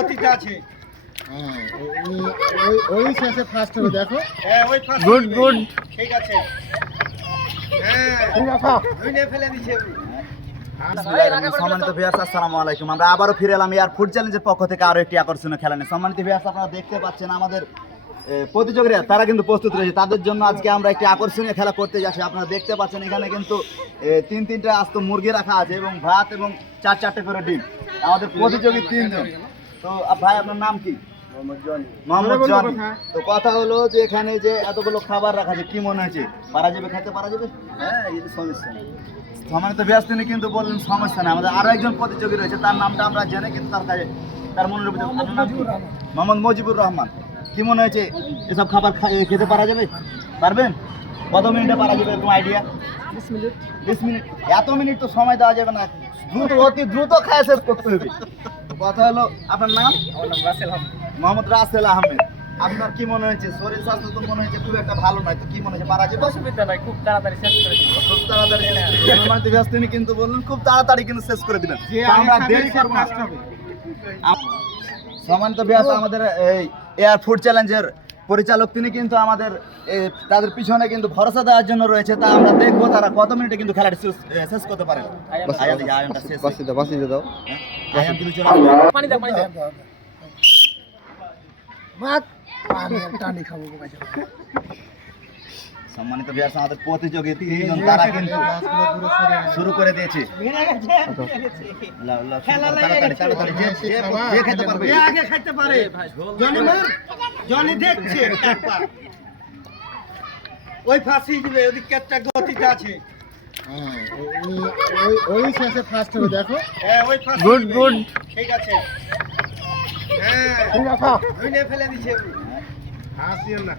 অতিটা আছে। হ্যাঁ, ওই শেষে ফার্স্ট হবে, দেখো। হ্যাঁ, ওই ফার্স্ট। Good good. ঠিক আছে। হ্যাঁ, ধুইনে ফেলে দিছে। সম্মানিত ভিউয়ার্স, আসসালামু আলাইকুম। আমরা আবারও ফিরে এলাম এয়ার ফুড চ্যালেঞ্জের পক্ষ থেকে আরো একটি আকর্ষণীয় খেলা নিয়ে। সম্মানিত ভিউয়ার্স, আপনারা দেখতে পাচ্ছেন আমাদের প্রতিযোগীরা তারা কিন্তু প্রস্তুত রয়েছে। তাদের জন্য আজকে আমরা একটি আকর্ষণীয় খেলা করতে যাচ্ছি। আপনারা দেখতে পাচ্ছেন এখানে কিন্তু তিনটা আস্ত মুরগি রাখা আছে এবং ভাত এবং চারটে করে ডিম। আমাদের প্রতিযোগী তিনজন। তো ভাই, আপনার নাম কি? মোহাম্মদ জনি। তো কথা হলো যে এখানে যে এতগুলো খাবার রাখা আছে, কি মনে হয়েছে? পারা যাবে? খেতে পারা যাবে? হ্যাঁ, এই সমস্যা নেই। সম্মানিত ভিউয়ার্স, তিনি কিন্তু বললেন সমস্যা নেই। আমাদের আরো একজন প্রতিযোগী রয়েছে, তার নামটা আমরা জেনে কিন্তু তার মনের উপর মোহাম্মদ মজিবুর রহমান। কি মনে হয়েছে, এসব খাবার খেতে পারা যাবে? পারবেন? কত মিনিটে পারা যাবে এরকম আইডিয়া? 20 মিনিট। এত মিনিট তো সময় দেওয়া যাবে না, অতি দ্রুত খায় শেষ করতে হবে। কথা হলো, আপনার নাম? মোহাম্মদ রাসেল আহমেদ। আপনার কি মনে হয়েছে? শরীর স্বাস্থ্য তো মনে হয়েছে খুব একটা ভালো নয়, তো কি মনে হয়েছে, পারা যাবে? অসুবিধা নাই, খুব তাড়াতাড়ি শেষ করে দিব। খুব তাড়াতাড়ি সম্মানিত ভিউয়ার্স, তিনি কিন্তু বললেন খুব তাড়াতাড়ি কিন্তু শেষ করে দিবেন। আমরা দেরি করব না। সম্মানিত ভিউয়ার্স, আমাদের এই এয়ার ফুড চ্যালেঞ্জের পরিচালক তিনি কিন্তু আমাদের তাদের পিছনে কিন্তু ভরসা দেওয়ার জন্য রয়েছে। তা আমরা দেখবো তারা কত মিনিটে কিন্তু খেলাটি শেষ করতে পারে। পানি দাও, পানি দাও। সম্মানিত ভিউয়ার্স, আমাদের প্রতিযোগী তিনজন তারা কিন্তু শুরু করে দিয়েছে। তাড়াতাড়ি যে খেতে পারবে, কে আগে খাইতে পারে? জনি দেখছে। ওই ফাঁসি দিবে, ওদিকে একটা গতিটা আছে। হ্যাঁ, ওই শেষে ফার্স্ট হবে, দেখো। হ্যাঁ, ওই ফাঁসি গুড দিবে। গুড। ঠিক আছে। হ্যাঁ, ধুইনে ফেলে দিছে। হাসিও না,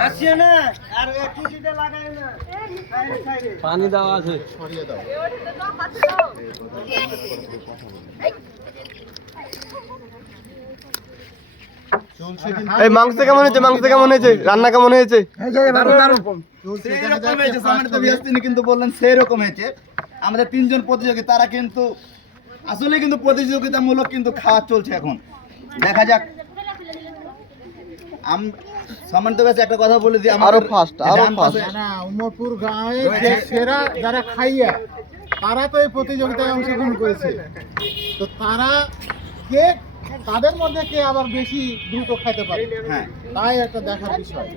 হাসিও না, আর টুটিটা লাগাই না। পানি দেওয়া আছে। সরিয়ে দাও। এই মাংস কেমন হয়েছে? মাংস কেমন হয়েছে? রান্না কেমন হয়েছে? তিনি কিন্তু বললেন সেই রকম হয়েছে। আমাদের তিনজন প্রতিযোগী তারা কিন্তু আসলে কিন্তু প্রতিযোগিতামূলক কিন্তু খাওয়া চলছে এখন। দেখা যাক। সম্মানিত ভাই, একটা কথা বলে দিই, আরো ফাস্ট না, উমরপুর গাঁয়ে যে সেরা যারা খাইয়া তারা তো এই প্রতিযোগিতায় অংশগ্রহণ করেছে। তো তারা কে, তাদের মধ্যে কে আবার বেশি দ্রুত খেতে পারে, হ্যাঁ, তাই একটা দেখার বিষয়।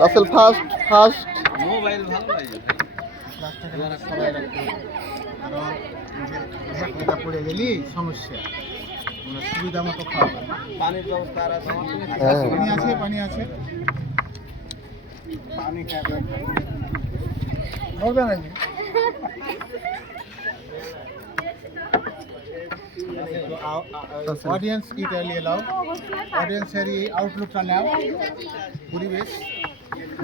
রাসেল ফাস্ট। মোবাইল ভালো লাগে। সবাই রাখতে হবে, কারণ এটা পড়ে গেলি সমস্যা। সুবিধা মতো খাওয়া। পানির ব্যবস্থা আর আছে। পানি আছে, পানি আছে। পানি খাবে। হবে নাকি? ऑडियंस की टैली लाओ, ऑडियंस এর আউটলুকটা নাও। পরিবেশ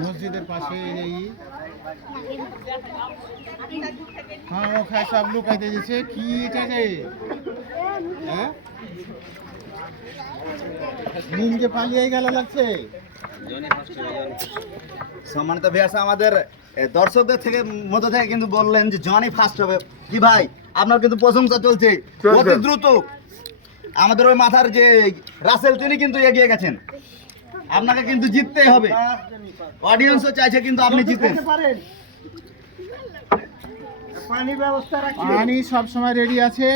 মসজিদের পাশে এই হ্যাঁ, ও খায় সব লোক আইতে যাচ্ছে। কি এটা রে? হ্যাঁ, নিম যে পালিয়ে গেল লাগছে। সম্মানিত ভিউয়ার্স, আমাদের দর্শকদের থেকে মধ্যে থেকে কিন্তু বললেন যে জনি ফার্স্ট হবে। কি ভাই, আপনার কিন্তু প্রশংসা চলছে অতি দ্রুত। আমাদের ওই মাথার যে রাসেল তিনি কিন্তু এগিয়ে গেছেন। আপনাকে কিন্তু জিততেই হবে। অডিয়েন্সও চাইছে কিন্তু আপনি জিতেন। পানির ব্যবস্থা রাখছি। পানি সব সময় রেডি আছে,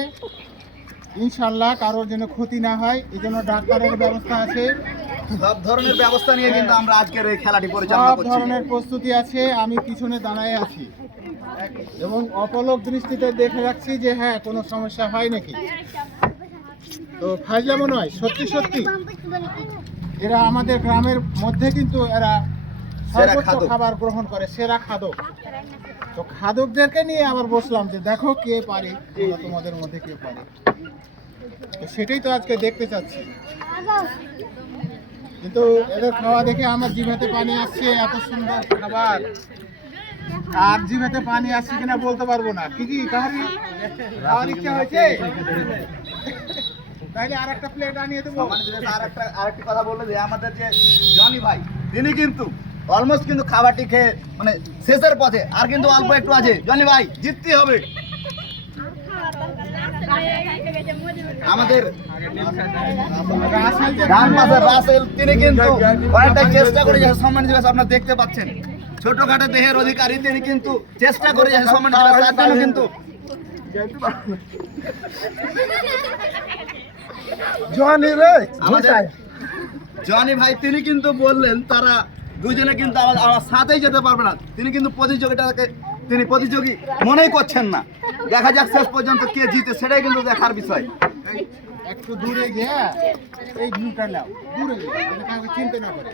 ইনশাআল্লাহ কারোর যেন ক্ষতি না হয় এই জন্য ডাক্তারের ব্যবস্থা আছে। সব ধরনের ব্যবস্থা নিয়ে কিন্তু আমরা আজকের এই খেলাটি পরিচালনা সব করছি। ধরনের প্রস্তুতি আছে। আমি পিছনে দাঁড়ায় আছি এবং অপলক দৃষ্টিতে দেখে রাখছি যে হ্যাঁ, কোনো সমস্যা হয় নাকি। তো ফাজলামো নয়, সত্যি সত্যি এরা আমাদের গ্রামের মধ্যে কিন্তু এরা সর্বোচ্চ খাদক। খাবার গ্রহণ করে, সেরা খাদক। তো খাদকদেরকে নিয়ে আবার বসলাম যে দেখো কে পারে, তোমাদের মধ্যে কে পারে। তো সেটাই তো আজকে দেখতে চাচ্ছি। কিন্তু এদের খাওয়া দেখে আমার জিভেতে পানি আসছে। এত সুন্দর খাবার, আর জিভেতে পানি আসছে কিনা বলতে পারবো না। কি খাওয়ার ইচ্ছা হয়েছে? তাইলে আর একটা প্লেট আনিয়ে দেবো। আরেকটি কথা বললে যে আমাদের যে জনি ভাই তিনি কিন্তু অলমোস্ট কিন্তু খাবারটি খেয়ে মানে শেষের পথে, আর কিন্তু অল্প একটু আছে। জনি ভাই জিততে হবে। আমাদের ডান পাশে রাসেল, তিনি কিন্তু অনেকটা চেষ্টা করে যাচ্ছে সম্মান দিবস, আপনারা দেখতে পাচ্ছেন ছোটখাটো দেহের অধিকারী, তিনি কিন্তু চেষ্টা করে যাচ্ছে সম্মান দিবস, তার জন্য কিন্তু আমাদের জনি ভাই তিনি কিন্তু বললেন তারা দুজনে কিন্তু আমার সাথেই যেতে পারবে না, তিনি কিন্তু প্রতিযোগিতাকে তিনি প্রতিযোগী মনেই করছেন না। দেখা যাক শেষ পর্যন্ত কে জিতে, সেটাই কিন্তু দেখার বিষয়। একটু দূরে গিয়ে এই ভিউটা নাও, দূরে গিয়ে যেন কাউকে চিনতে না পারে।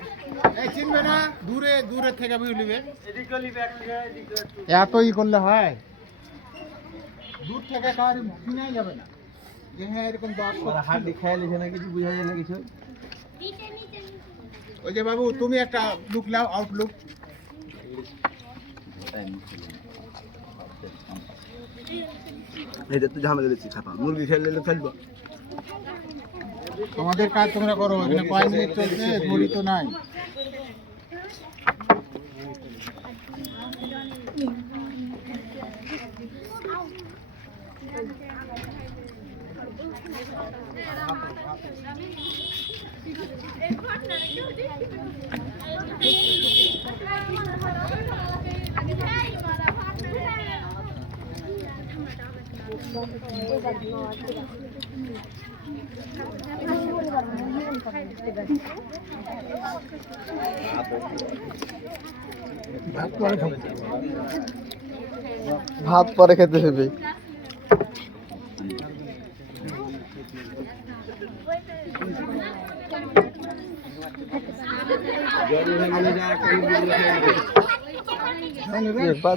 এই চিনবে না, দূরে দূরে থেকে ভিউ নিবে। এত ই করলে হয়? দূর থেকে কার চিনাই যাবে না যে হ্যাঁ এরকম দর্শক হাড্ডি খাইলে না কিছু বোঝা যায় না কিছু। ওই যে বাবু তুমি একটা লুক নাও, আউটলুক। এই তো ঝামেলা দিচ্ছি, খাতা মুরগি খেলে ফেলবো। তোমাদের কাজ তোমরা করো, এখানে কয় মিনিট চলছে, ঘড়ি তো নাই। ভাত পরে খেতে হবে।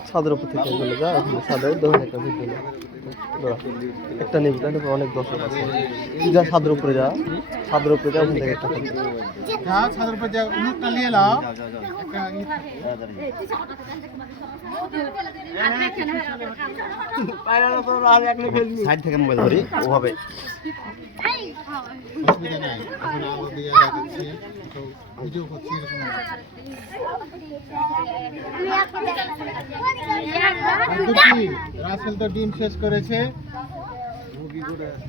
ছাদের উপর থেকে গেলে যা ছাদের দোকান একটা ভিতরে একটা নিবি, তাহলে অনেক দর্শক আছে। যা ছাদের উপরে যা, ছাদের উপরে যা, ওখান থেকে একটা খাবি। যা ছাদের উপর যা, উনুনটা নিয়ে নাও। সাইড থেকে মোবাইল ধরি ওভাবে। অসুবিধা নাই, এখন আলো দিয়ে দেখাচ্ছি, তো ভিডিও করছি এরকম। রাসেল তো ডিম শেষ করেছে,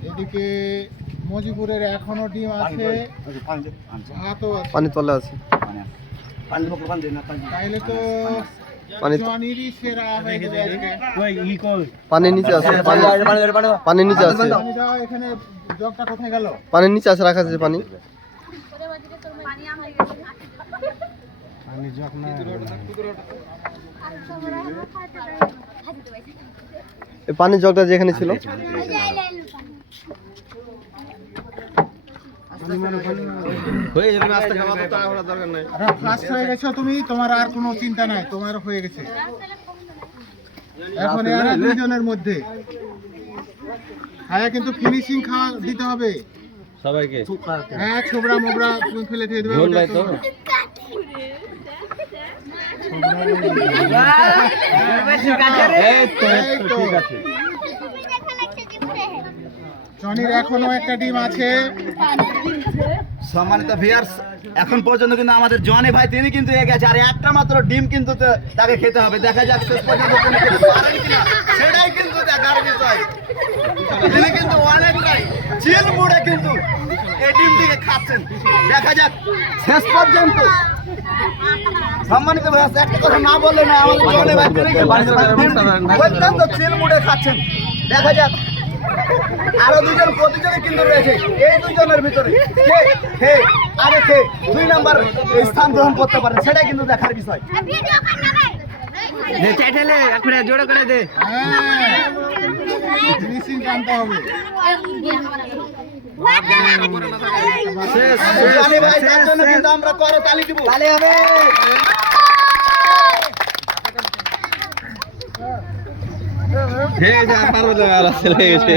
এদিকে মজিবুরের এখনো ডিম আছে, ভাতও আছে। পানি তলে আছে, তাইলে তো পানি জনিরই সেরা হয়ে যাবে আজকে। পানির নিচে আছে, পানির নিচে আছে, পানি দাও, এখানে জগটা কোথায় গেল? পানির নিচে আছে, রাখা আছে পানি। এই পানির জগটা যেখানে ছিল, ফার্স্ট হয়ে গেছো তুমি, তোমার আর কোনো চিন্তা নাই, তোমার হয়ে গেছে। এখন আর দুজনের মধ্যে হ্যাঁ, কিন্তু ফিনিশিং খাওয়া দিতে হবে সবাইকে। হ্যাঁ, ছোবড়া মোবড়া তুমি ফেলে দিয়ে দেবে। ওটা তো এই তো। জনির এখনো একটা ডিম আছে। সম্মানিত ভিউয়ার্স, এখন পর্যন্ত কিন্তু আমাদের জনি ভাই তিনি কিন্তু এগিয়ে গেছে, আর একটা মাত্র ডিম কিন্তু তাকে খেতে হবে। দেখা যাক শেষ পর্যন্ত তিনি খেতে পারেন কিনা, সেটাই কিন্তু দেখার বিষয়। তিনি কিন্তু অনেকটাই চিল মুড়ে কিন্তু এই ডিমটিকে খাচ্ছেন। দেখা যাক শেষ পর্যন্ত। সম্মানিত ভিউয়ার্স, একটা কথা না বললে না, আমাদের জনি ভাই তিনি অত্যন্ত চিল মুড়ে খাচ্ছেন। দেখা যাক আরো দুজন প্রতিযোগী কিন্তু রয়েছে, এই দুজনের ভিতরে কে আগে কে 2 নাম্বার স্থান গ্রহণ করতে পারে, সেটাই কিন্তু দেখার বিষয়। জোড়া করে দে। হ্যাঁ, ফিনিশিং টানতে হবে। জনি ভাই, তার জন্য কিন্তু আমরা করতালি দিব। তালি হবে। পারবে না, রাসেল হয়ে গেছে।